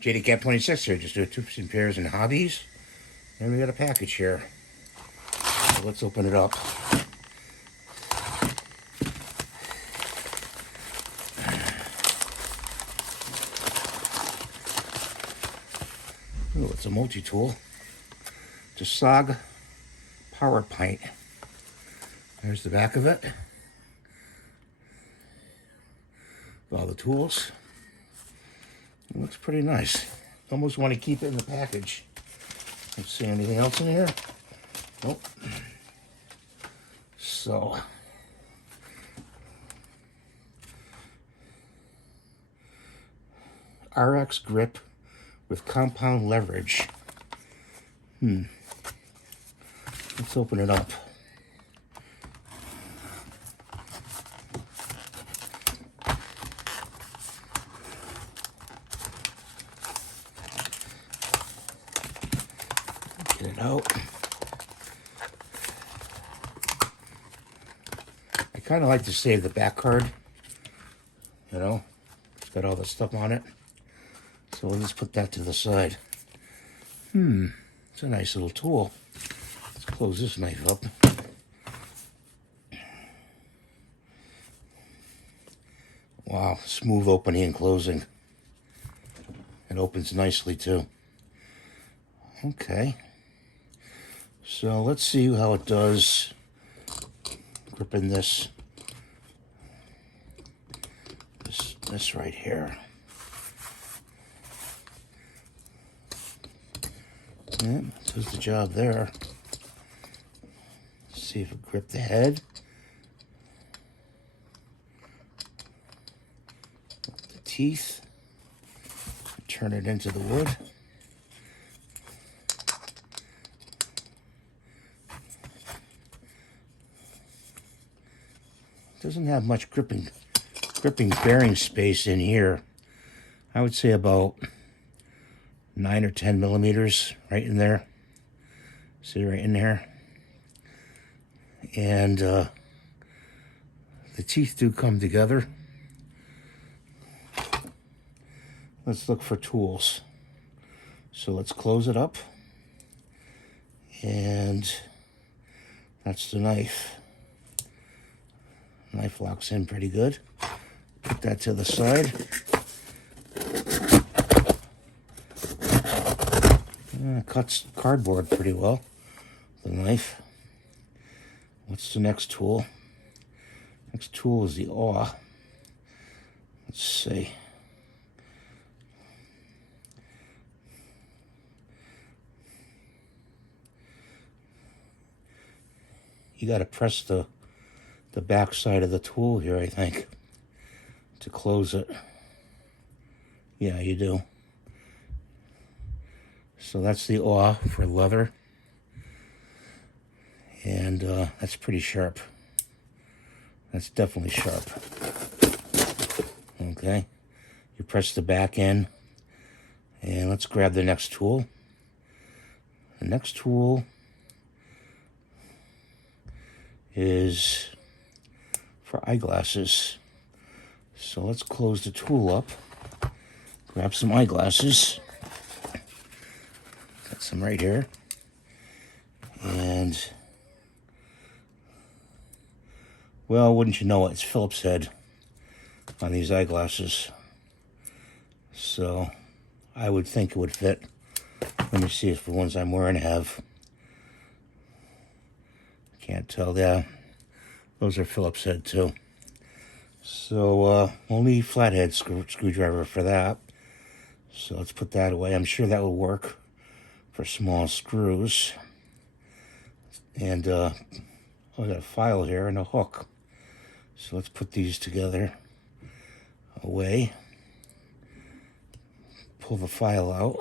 JD Cap 26 here, just do tips and pairs and hobbies. And we got a package here. So let's open it up. Oh, it's a multi-tool. It's a SOG POWERPINT. There's the back of it. With all the tools. It looks pretty nice. Almost want to keep it in the package. Let's see, anything else in here? Nope. So, RX grip with compound leverage. Let's open it up. Get it out. I kind of like to save the back card. You know, it's got all the stuff on it. So we'll just put that to the side. It's a nice little tool. Let's close this knife up. Wow, smooth opening and closing. It opens nicely too. Okay. So let's see how it does gripping this right here. Yeah, does the job there. Let's see if it gripped the head. The teeth. Turn it into the wood. Doesn't have much gripping bearing space in here. I would say about 9 or 10 millimeters right in there. See, right in there. And the teeth do come together. Let's look for tools. So let's close it up. And that's the knife. Knife locks in pretty good. Put that to the side. Cuts cardboard pretty well, the knife. What's the next tool? Next tool is the awl. Let's see. You got to press the back side of the tool here, I think, to close it. Yeah, you do. So that's the awl for leather. And that's pretty sharp. That's definitely sharp. Okay. You press the back in. And let's grab the next tool. The next tool is for eyeglasses. So let's close the tool up. Grab some eyeglasses. Got some right here. And, well, wouldn't you know it, it's Phillips head on these eyeglasses. So I would think it would fit. Let me see if the ones I'm wearing have. Can't tell. Yeah, those are Phillips head too. So only flathead screwdriver for that. So let's put that away. I'm sure that will work for small screws. And I got a file here and a hook. So let's put these together away. Pull the file out.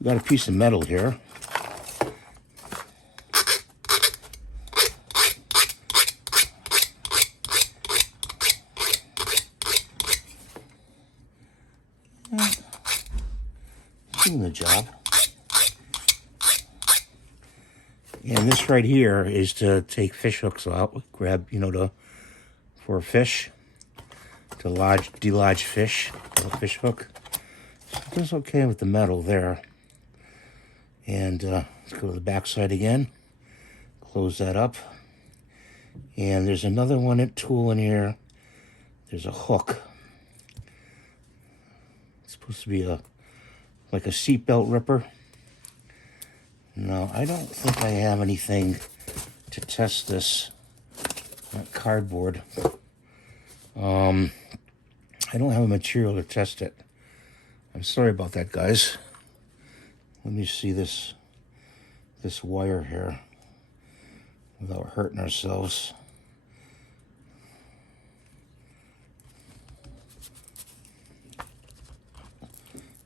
We got a piece of metal here. Doing the job. And this right here is to take fish hooks out. Grab, for a fish, to delodge fish with a fish hook. does okay with the metal there. And let's go to the back side again. Close that up. And there's another tool in here. There's a hook. It's supposed to be like a seatbelt ripper. No, I don't think I have anything to test this cardboard. I don't have a material to test it. I'm sorry about that, guys. Let me see this wire here without hurting ourselves.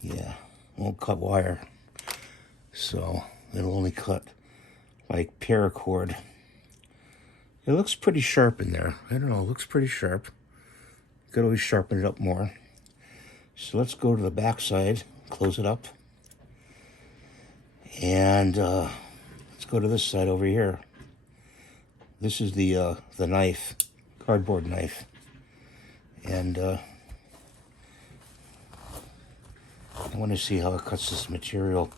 Yeah, won't cut wire. So it'll only cut like paracord. It looks pretty sharp in there. I don't know, it looks pretty sharp. Could always sharpen it up more. So let's go to the back side, close it up. And let's go to this side over here. This is the knife, cardboard knife. And I want to see how it cuts this material.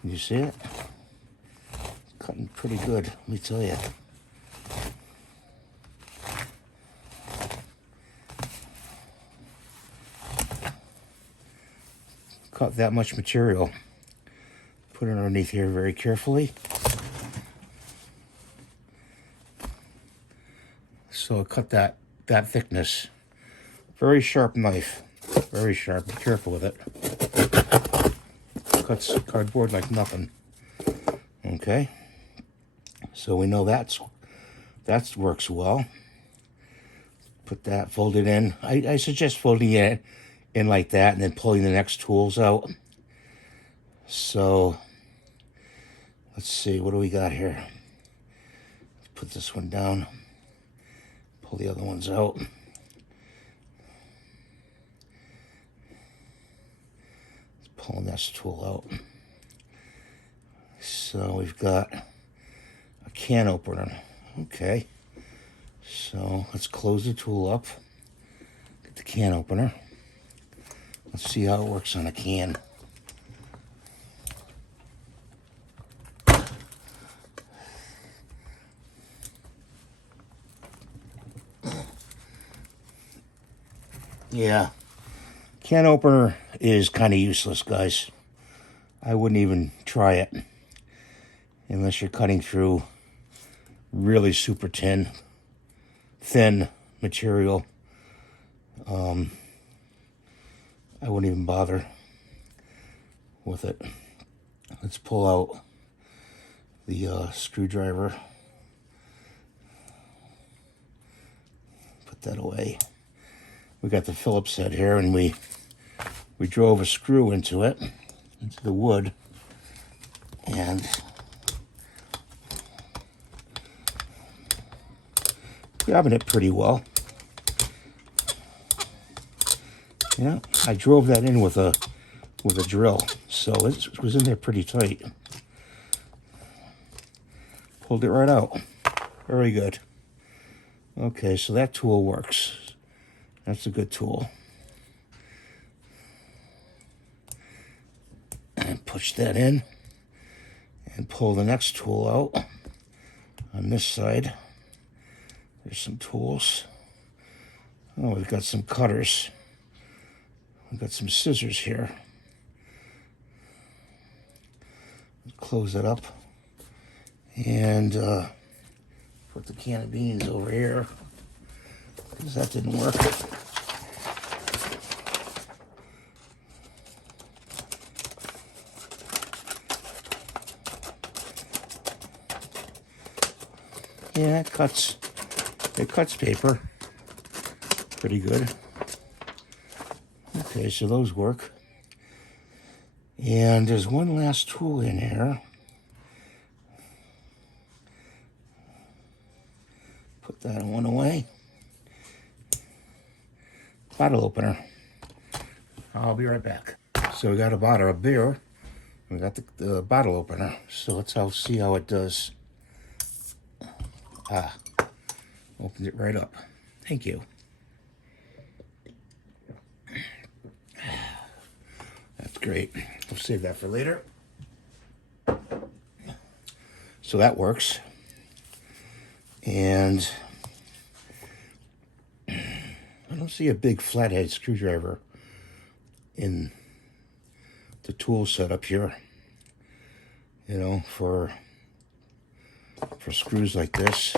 Can you see it? It's cutting pretty good, let me tell you. Cut that much material. Put it underneath here very carefully. So cut that thickness. Very sharp knife. Very sharp. Be careful with it. Cuts cardboard like nothing. Okay. So we know that works well. Put that, fold it in. I suggest folding it in like that and then pulling the next tools out. So let's see, what do we got here? Let's put this one down. Pull the other ones out. Let's pull this tool out. So we've got a can opener. Okay. So let's close the tool up. Get the can opener. Let's see how it works on a can. Yeah, can opener is kind of useless, guys. I wouldn't even try it unless you're cutting through really super thin material. I wouldn't even bother with it. Let's pull out the screwdriver. Put that away. We got the Phillips head here, and we drove a screw into it, into the wood, and grabbing it pretty well. Yeah, I drove that in with a drill, so it was in there pretty tight. Pulled it right out. Very good. Okay, so that tool works. That's a good tool. And push that in and pull the next tool out. On this side, there's some tools. Oh, we've got some cutters. We've got some scissors here. Close it up and put the can of beans over here because that didn't work. Yeah, it cuts paper pretty good. Okay, so those work. And there's one last tool in here. Put that one away. Bottle opener. I'll be right back. So we got a bottle of beer. We got the bottle opener. So let's see how it does. Opened it right up. Thank you. That's great. We'll save that for later. So that works. And I don't see a big flathead screwdriver in the tool setup here. You know, for screws like this.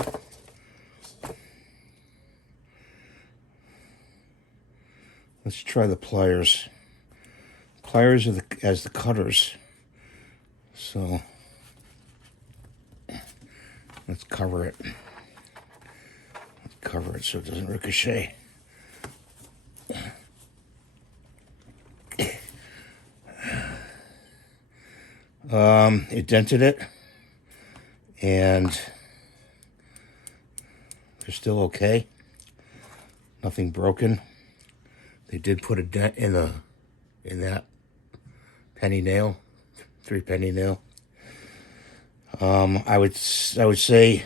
Let's try the pliers. Pliers are as the cutters. So let's cover it. Let's cover it so it doesn't ricochet. It dented it, and they're still okay. Nothing broken. They did put a dent in that penny nail, 3-penny nail. I would say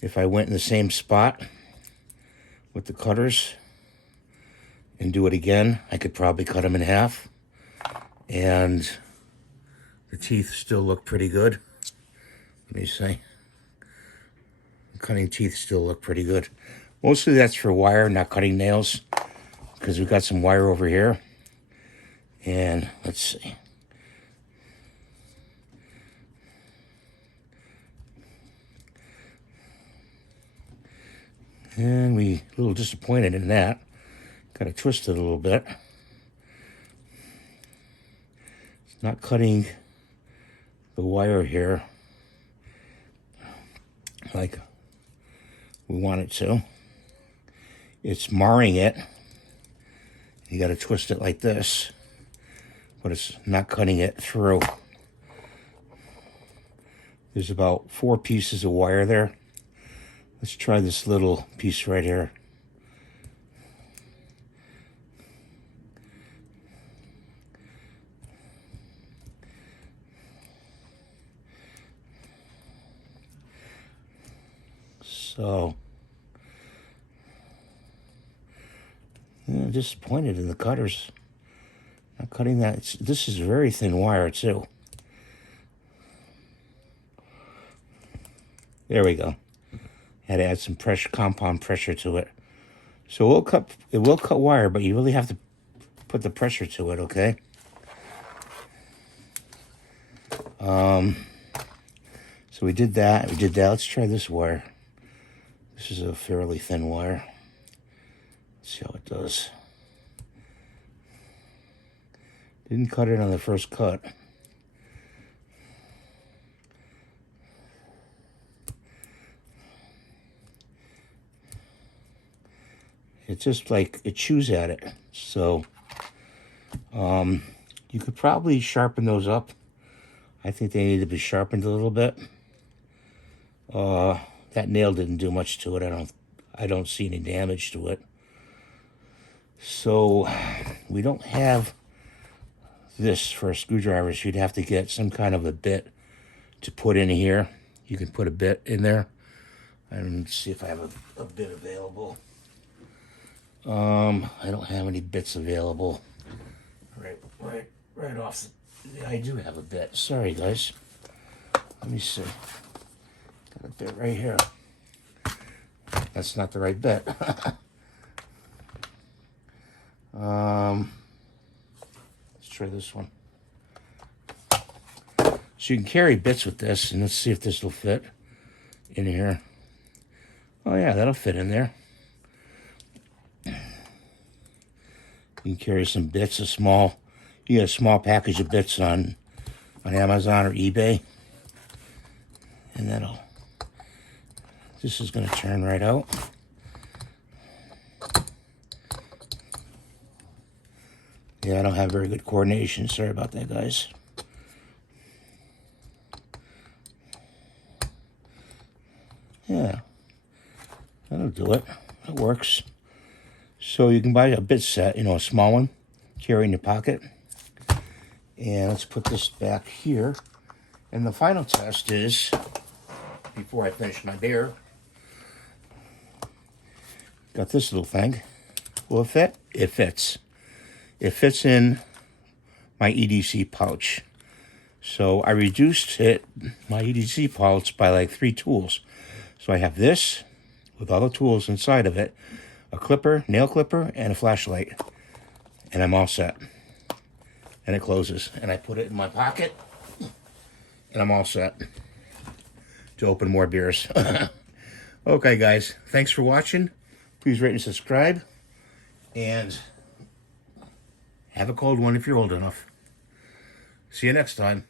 if I went in the same spot with the cutters and do it again, I could probably cut them in half, and the teeth still look pretty good. Let me see. The cutting teeth still look pretty good. Mostly that's for wire, not cutting nails, because we've got some wire over here. And let's see. And we a little disappointed in that. Got to twist it a little bit. It's not cutting the wire here like we want it to. It's marring it. You got to twist it like this, but it's not cutting it through. There's about 4 pieces of wire there. Let's try this little piece right here. So, I'm disappointed in the cutters. Not cutting that. This is very thin wire too. There we go. Had to add some pressure, compound pressure to it. So it will cut wire, but you really have to put the pressure to it, okay? So we did that. Let's try this wire. This is a fairly thin wire. Let's see how it does. Didn't cut it on the first cut. It's just like it chews at it. So you could probably sharpen those up. I think they need to be sharpened a little bit. That nail didn't do much to it. I don't see any damage to it. So we don't have this for a screwdriver, so you'd have to get some kind of a bit to put in here. You can put a bit in there. And see if I have a bit available. I don't have any bits available. Right off. I do have a bit. Sorry, guys. Let me see. Got a bit right here. That's not the right bit. Let's try this one. So you can carry bits with this, and let's see if this will fit in here. Oh yeah, that'll fit in there. You can carry some bits, you get a small package of bits on Amazon or eBay. And this is going to turn right out. Yeah, I don't have very good coordination. Sorry about that, guys. Yeah, that'll do it. That works. So you can buy a bit set, a small one, carry in your pocket. And let's put this back here. And the final test is, before I finish my beer, got this little thing. Will it fit? It fits. It fits in my EDC pouch. So I reduced my EDC pouch by like 3 tools. So I have this with all the tools inside of it, a clipper, nail clipper, and a flashlight. And I'm all set. And it closes. And I put it in my pocket, and I'm all set to open more beers. Okay, guys, thanks for watching. Please rate and subscribe. And have a cold one if you're old enough. See you next time.